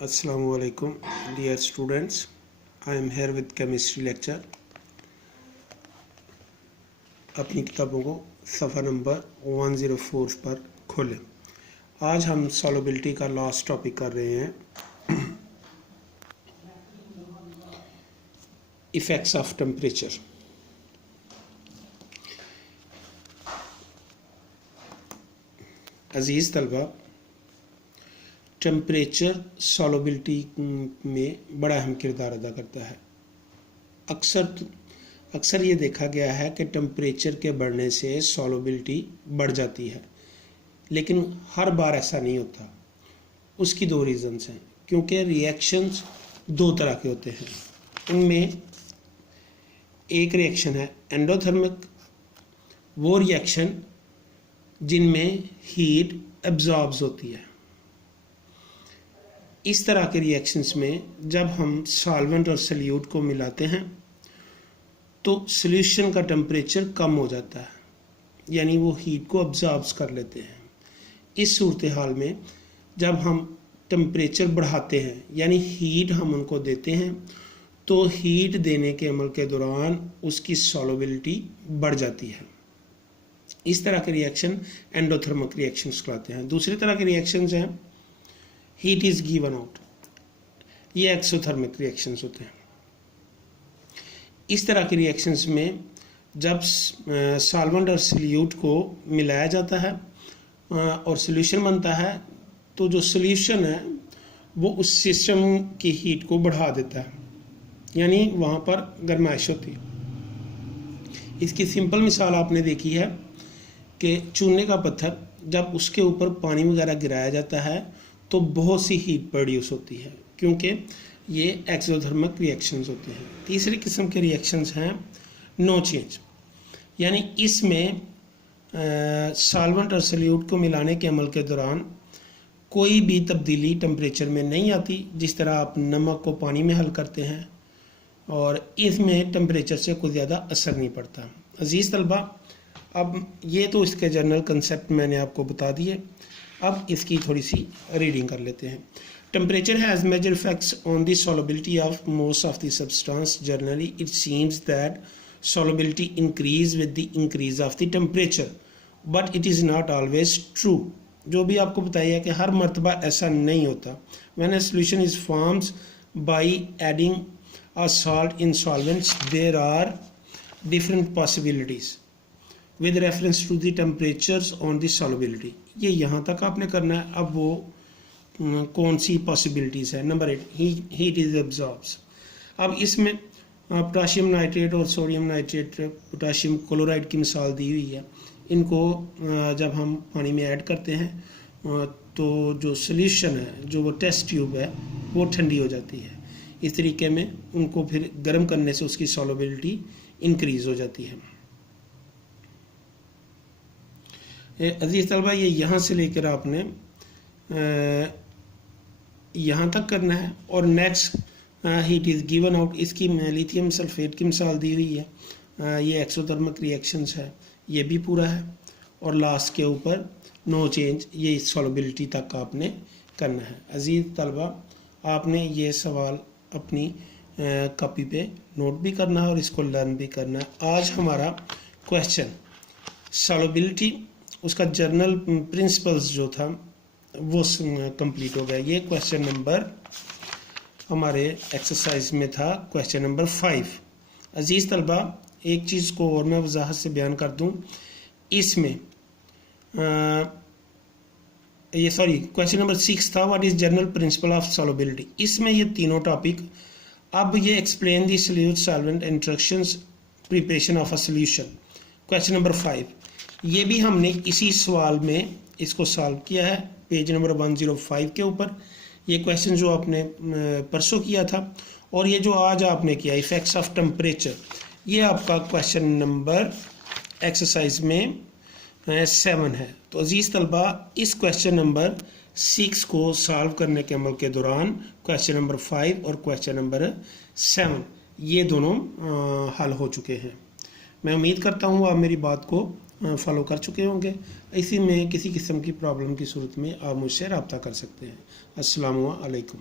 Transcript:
Assalamu alaikum dear students. I am here with chemistry lecture. अपनी किताबों को सफ़ा नंबर 104 पर खोलें। आज हम सॉल्युबिलिटी का लास्ट टॉपिक कर रहे हैं, इफ़ेक्ट्स ऑफ टेम्परेचर। अजीज़ तलबा, टेम्परेचर सॉल्युबिलिटी में बड़ा अहम किरदार अदा करता है। अक्सर ये देखा गया है कि टेम्परेचर के बढ़ने से सॉल्युबिलिटी बढ़ जाती है, लेकिन हर बार ऐसा नहीं होता। उसकी दो रीज़न्स हैं, क्योंकि रिएक्शंस दो तरह के होते हैं। उनमें एक रिएक्शन है एंडोथर्मिक, वो रिएक्शन जिनमें हीट एब्जॉर्ब्स होती है। इस तरह के रिएक्शंस में जब हम सॉल्वेंट और सल्यूट को मिलाते हैं तो सॉल्यूशन का टेम्परेचर कम हो जाता है, यानी वो हीट को अब्जॉर्ब्स कर लेते हैं। इस सूरत हाल में जब हम टेम्परेचर बढ़ाते हैं, यानी हीट हम उनको देते हैं, तो हीट देने के अमल के दौरान उसकी सॉल्युबिलिटी बढ़ जाती है। इस तरह के रिएक्शन एंडोथर्मिक रिएक्शंस कहलाते हैं। दूसरी तरह के रिएक्शंस हैं हीट इज़ गिवन आउट, ये एक्सोथर्मिक रिएक्शंस होते हैं। इस तरह के रिएक्शंस में जब सॉल्वेंट और सल्यूट को मिलाया जाता है और सॉल्यूशन बनता है, तो जो सॉल्यूशन है वो उस सिस्टम की हीट को बढ़ा देता है, यानी वहाँ पर गर्माइश होती है। इसकी सिंपल मिसाल आपने देखी है कि चूने का पत्थर जब उसके ऊपर पानी वगैरह गिराया जाता है तो बहुत सी हीट प्रोड्यूस होती है, क्योंकि ये एक्सोथर्मिक रिएक्शंस होते हैं। तीसरी किस्म के रिएक्शंस हैं नो चेंज, यानी इसमें सॉल्वेंट और सल्यूट को मिलाने के अमल के दौरान कोई भी तब्दीली टेम्परेचर में नहीं आती। जिस तरह आप नमक को पानी में हल करते हैं, और इसमें टेम्परेचर से कोई ज़्यादा असर नहीं पड़ता। अजीज़ तलबा, अब ये तो इसके जनरल कंसेप्ट मैंने आपको बता दिए। अब इसकी थोड़ी सी रीडिंग कर लेते हैं। Temperature has major effects on the solubility of most of the substance. Generally it seems that solubility increase with the increase of the temperature, but it is not always true. जो भी आपको बताया कि हर मरतबा ऐसा नहीं होता। When a solution is forms by adding a salt in solvents, there are different possibilities with reference to the temperatures on the solubility. ये यहाँ तक आपने करना है। अब वो कौन सी पॉसिबिलिटीज़ है? Number 8, heat is absorbs. अब इसमें पोटाशियम नाइट्रेट और सोडियम नाइट्रेट, पोटाशियम क्लोराइड की मिसाल दी हुई है। इनको जब हम पानी में ऐड करते हैं तो जो सॉल्यूशन है, जो वो टेस्ट ट्यूब है, वो ठंडी हो जाती है। इस तरीके में उनको फिर गर्म करने से उसकी सॉल्युबिलिटी इंक्रीज़ हो जाती है। अजीज़ तलबा, ये यहाँ से लेकर आपने यहाँ तक करना है। और next heat is given out, इसकी लिथियम सल्फेट की मिसाल दी हुई है। ये एक्सोथर्मिक रिएक्शंस है, ये भी पूरा है। और लास्ट के ऊपर नो चेंज, ये सॉल्युबिलिटी तक आपने करना है। अजीज़ तलबा, आपने ये सवाल अपनी कॉपी पे नोट भी करना है और इसको लर्न भी करना है। आज हमारा क्वेश्चन सॉल्युबिलिटी, उसका जर्नल प्रिंसिपल्स जो था वो कंप्लीट हो गया। ये क्वेश्चन नंबर हमारे एक्सरसाइज में था, क्वेश्चन नंबर 5। अजीज़ तलबा, एक चीज़ को और मैं वजाहत से बयान कर दूं, इसमें क्वेश्चन नंबर 6 था, what is general principle of solubility. इसमें ये तीनों टॉपिक। अब ये explain the solute solvent instructions, preparation of a solution, question number 5। ये भी हमने इसी सवाल में इसको सॉल्व किया है, पेज नंबर 105 के ऊपर। ये क्वेश्चन जो आपने परसों किया था, और ये जो आज आपने किया इफेक्ट्स ऑफ टेम्परेचर, ये आपका क्वेश्चन नंबर एक्सरसाइज में 7 है। तो अजीज़ तलबा, इस क्वेश्चन नंबर 6 को सॉल्व करने के अमल के दौरान क्वेश्चन नंबर 5 और क्वेश्चन नंबर 7 ये दोनों हल हो चुके हैं। मैं उम्मीद करता हूँ आप मेरी बात को फॉलो कर चुके होंगे। इसी में किसी किस्म की प्रॉब्लम की सूरत में आप मुझसे रब्ता कर सकते हैं। अस्सलामु अलैकुम।